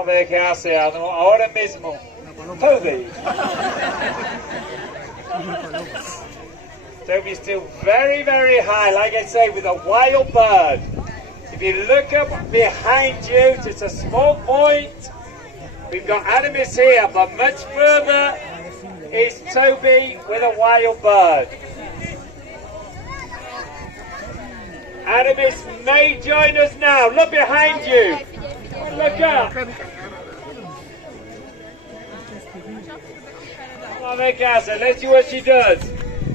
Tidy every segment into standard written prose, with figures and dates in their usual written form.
A ver qué hace ahora mismo. Toby. Toby's still very, very high, like I say, with a wild bird. If you look up behind you, it's a small point. We've got Aramis here, but much further is Toby with a wild bird. Aramis may join us now. Look behind you. Look up. Come on, Mikasa, let's see what she does.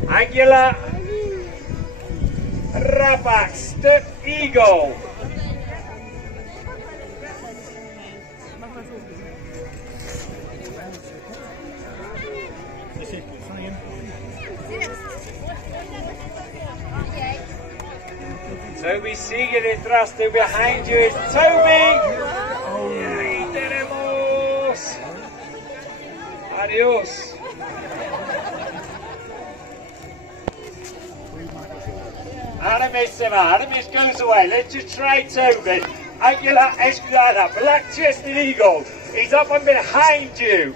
Angular, Rapak, Step Eagle. Toby sigue detrás de behind you is Toby. Y ahí tenemos. Adiós. Aramis se va. Aramis goes away. Let's just try Toby. Aguilar Escudada, black-chested eagle. He's up and behind you.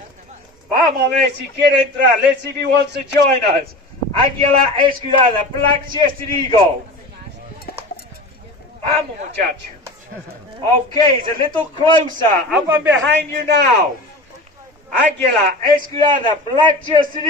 Vamos a ver si quiere entrar. Let's see if he wants to join us. Aguilar Escudada, black-chested eagle. Vamos, muchacho. Okay, he's a little closer. Up and behind you now. Aguilar Escudada, black-chested eagle.